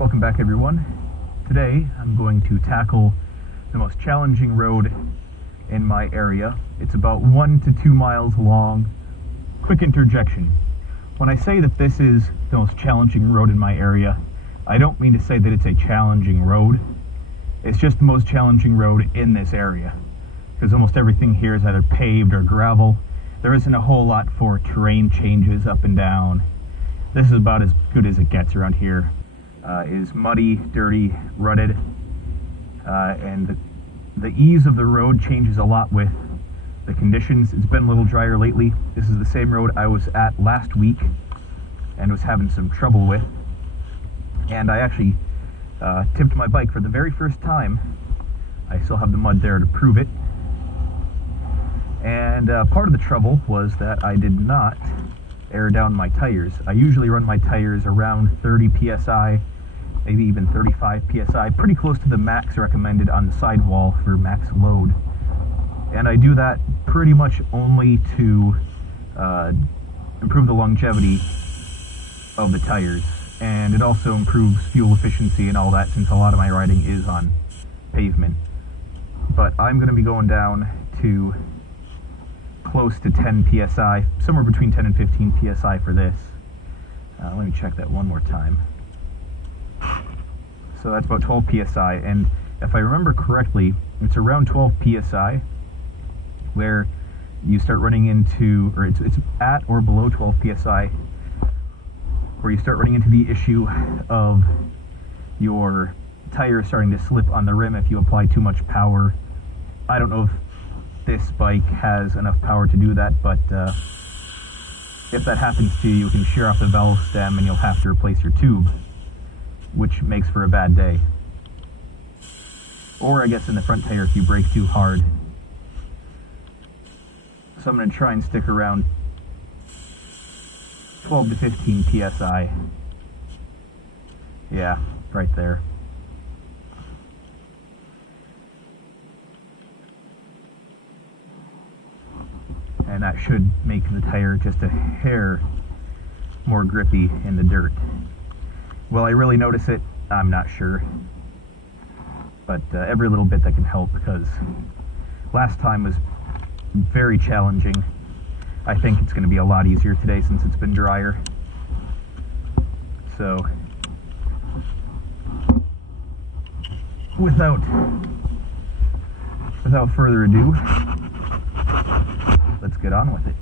Welcome back, everyone. Today I'm going to tackle the most challenging road in my area. It's about 1 to 2 miles long. Quick interjection. When I say that this is the most challenging road in my area, I don't mean to say that it's a challenging road. It's just the most challenging road in this area, because almost everything here is either paved or gravel. There isn't a whole lot for terrain changes up and down. This is about as good as it gets around here. It is muddy, dirty, rutted, and the ease of the road changes a lot with the conditions. It's been a little drier lately. This is the same road I was at last week and was having some trouble with. And I actually tipped my bike for the very first time. I still have the mud there to prove it. And part of the trouble was that I did not air down my tires. I usually run my tires around 30 psi, maybe even 35 psi, pretty close to the max recommended on the sidewall for max load. And I do that pretty much only to improve the longevity of the tires. And it also improves fuel efficiency and all that, since a lot of my riding is on pavement. But I'm going to be going down to close to 10 psi, somewhere between 10 and 15 psi for this. Let me check that one more time. So that's about 12 psi, and if I remember correctly, it's around 12 psi where you start running into, or it's at or below 12 psi where you start running into the issue of your tire starting to slip on the rim if you apply too much power. I don't know if this bike has enough power to do that, but if that happens to you, you can shear off the valve stem and you'll have to replace your tube, which makes for a bad day. Or I guess in the front tire if you brake too hard. So I'm going to try and stick around 12 to 15 psi. Yeah, right there. And that should make the tire just a hair more grippy in the dirt. Will I really notice it? I'm not sure. But every little bit that can help, because last time was very challenging. I think it's going to be a lot easier today since it's been drier. So, without further ado, let's get on with it.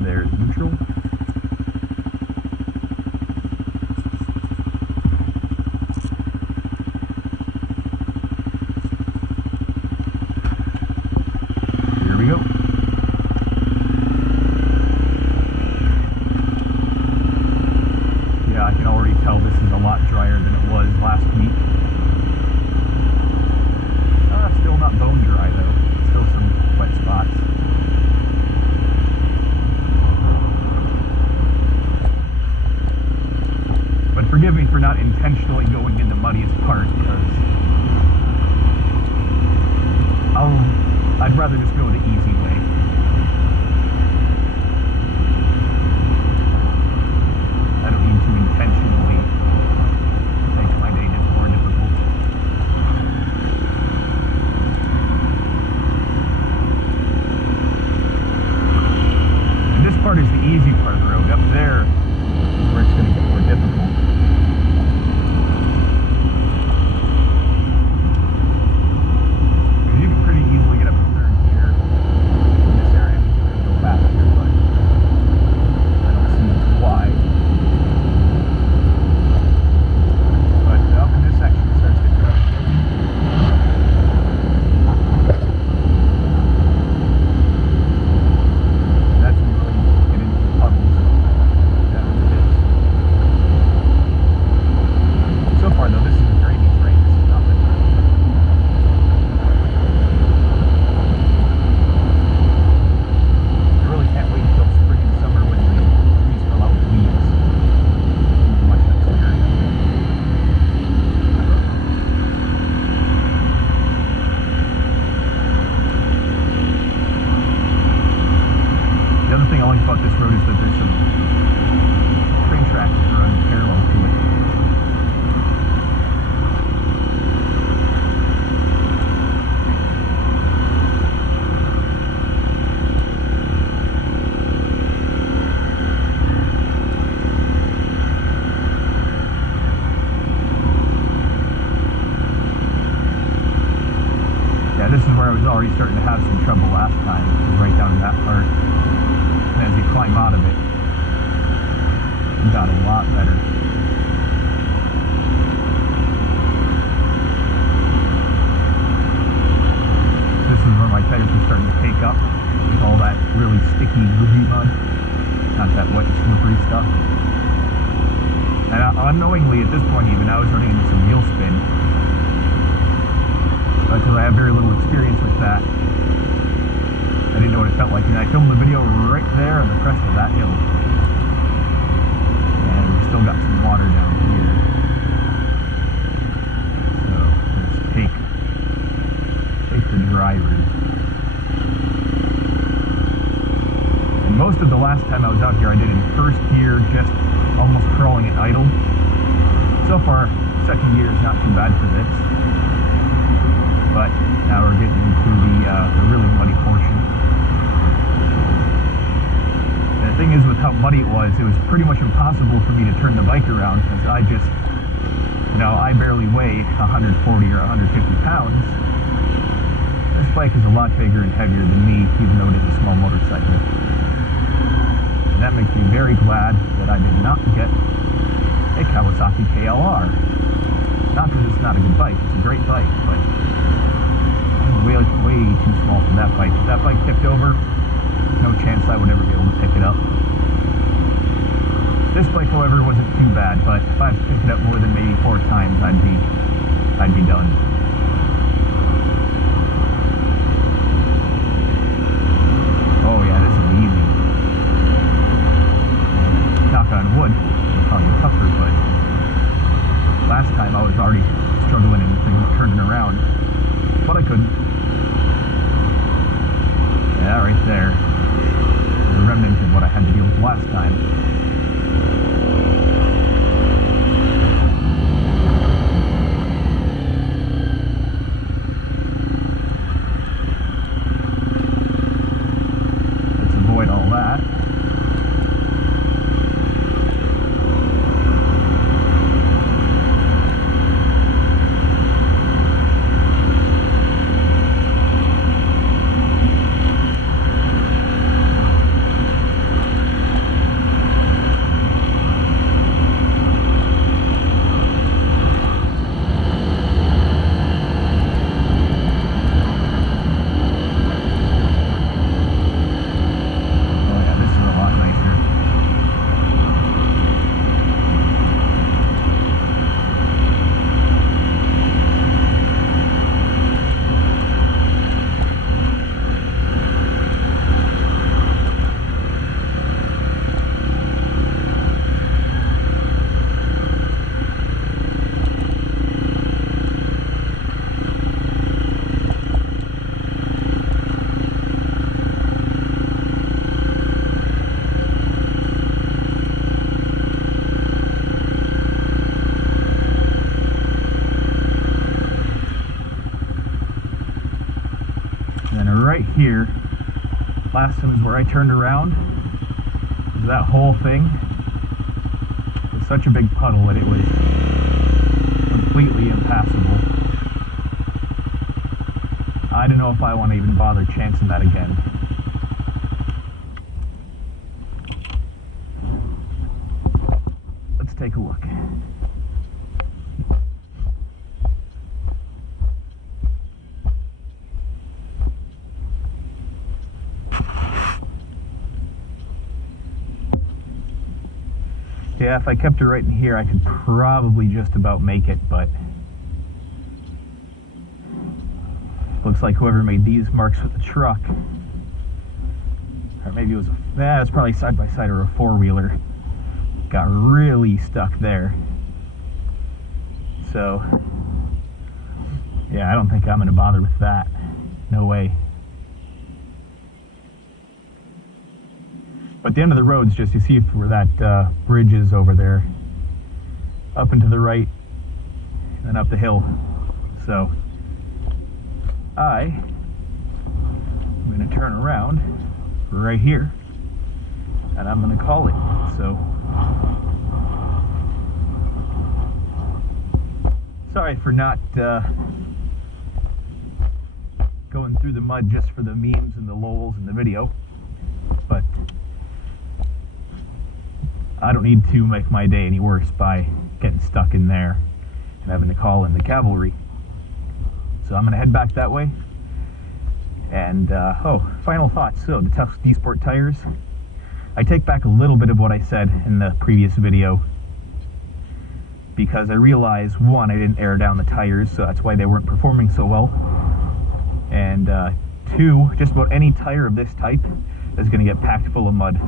There's neutral. Here we go. I can already tell this is a lot drier than it was last week. Still not bone dry though, still some wet spots. But forgive me for not intentionally going in the muddiest part, because I'd rather just go the easy way. I don't need to intentionally make my day more difficult. And this part is the easy part of the road. Up there is where it's going to get more difficult. Because you can pretty easily get up a third here in this area if you really go faster, but I don't see why. Up in this section it starts to get that's when you really get into the puddles. Yeah. thing I like about this road is that there's some train tracks that run parallel to it. This is where I was already starting to have some trouble last time, right down in that part. And as you climb out of it, it got a lot better. This is where my tires were starting to take up with all that really sticky, gritty mud, not that wet, slippery stuff. And unknowingly at this point even, I was running into some wheel spin. Because I have very little experience with that. I didn't know what it felt like, and I filmed the video right there on the crest of that hill. And we still got some water down here. So let's take the driver. And most of the last time I was out here, I did in first gear, just almost crawling at idle. So far, second gear is not too bad for this. But now we're getting into the really muddy portion. And the thing is, with how muddy it was pretty much impossible for me to turn the bike around, because I just, I barely weigh 140 or 150 pounds. This bike is a lot bigger and heavier than me, even though it is a small motorcycle. And that makes me very glad that I did not get a Kawasaki KLR. Not that it's not a good bike, it's a great bike, but way too small for that bike. If that bike tipped over, no chance I would ever be able to pick it up. This bike, however, wasn't too bad, but if I had to pick it up more than maybe 4 times, I'd be done. Oh yeah, this is easy. Knock on wood, it's probably tougher, but last time I was already struggling and turning around, but I couldn't. Yeah, right there. The remnant of what I had to deal with last time. Let's avoid all that. Right here, last time is where I turned around. That whole thing was such a big puddle that it was completely impassable. I don't know if I want to even bother chancing that again. Let's take a look. Yeah, if I kept it right in here, I could probably just about make it, but looks like whoever made these marks with the truck, or maybe it was it's probably side by side or a four-wheeler, got really stuck there. So yeah, I don't think I'm gonna bother with that. No way. But the end of the road's just, you see where that bridge is over there, up and to the right, and up the hill. So I'm going to turn around right here, and I'm going to call it. So sorry for not going through the mud just for the memes and the lols in the video, but I don't need to make my day any worse by getting stuck in there and having to call in the cavalry. So I'm going to head back that way. And final thoughts. So the Tough D-Sport tires, I take back a little bit of what I said in the previous video, because I realized, one, I didn't air down the tires, so that's why they weren't performing so well. And two, just about any tire of this type is going to get packed full of mud.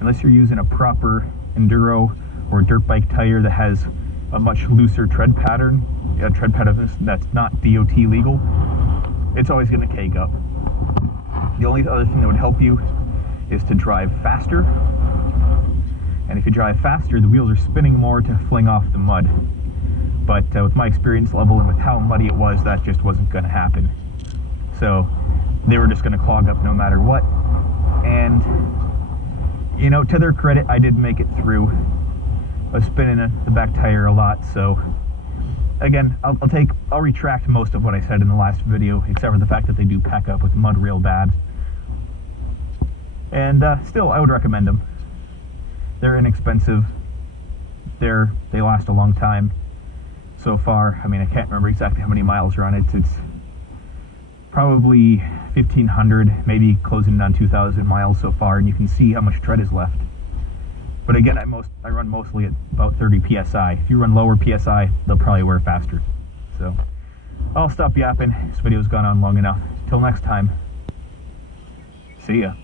Unless you're using a proper enduro or dirt bike tire that has a much looser tread pattern, that's not DOT legal, it's always going to cake up. The only other thing that would help you is to drive faster. And if you drive faster, the wheels are spinning more to fling off the mud. But with my experience level and with how muddy it was, that just wasn't going to happen. So they were just going to clog up no matter what. And, you know, to their credit, I did make it through. I was spinning the back tire a lot, so again, I'll retract most of what I said in the last video, except for the fact that they do pack up with mud real bad. And still, I would recommend them. They're inexpensive. They last a long time so far. I mean, I can't remember exactly how many miles are on it. It's probably 1,500, maybe closing on 2,000 miles so far, and you can see how much tread is left. But again, I run mostly at about 30 psi. If you run lower psi, they'll probably wear faster. So I'll stop yapping. This video's gone on long enough. Till next time, see ya.